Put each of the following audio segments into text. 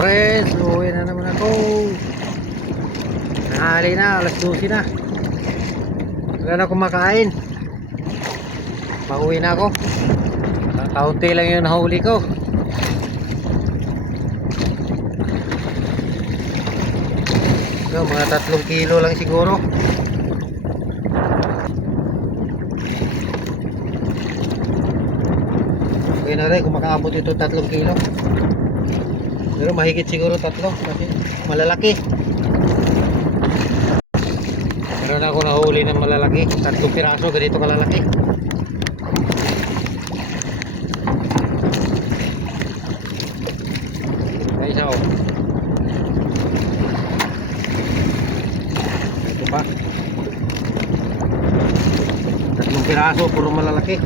Friends, uwi na naman ako. Nahali na, alas 12 na. Wala na akong makain. Pauwi na ako. Kaunti lang yung nahuli ko. No, mga 3 kilo lang siguro. Okay na rin kung makaabot ito 3 kilo. Pero mahigit siguro 3 kasi malalaki. Meron ako nahuli ng malalaki, 3 piraso ganito kalalaki. May isa oh. Ito pa. 3 piraso, puro malalaki.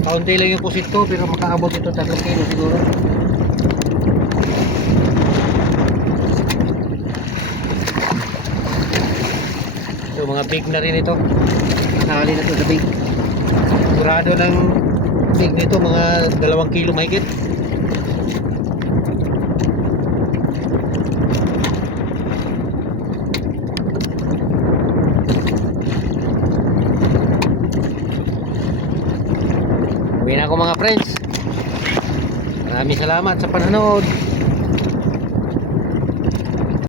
Kaunti lang yung pusit ko pero makaabot ito 3 kilo siguro. So mga big na rin ito. Nakali na ito sa big. Sigurado ng big nito mga 2 kilo mahigit. Uwi na ako mga friends. Maraming salamat sa panonood.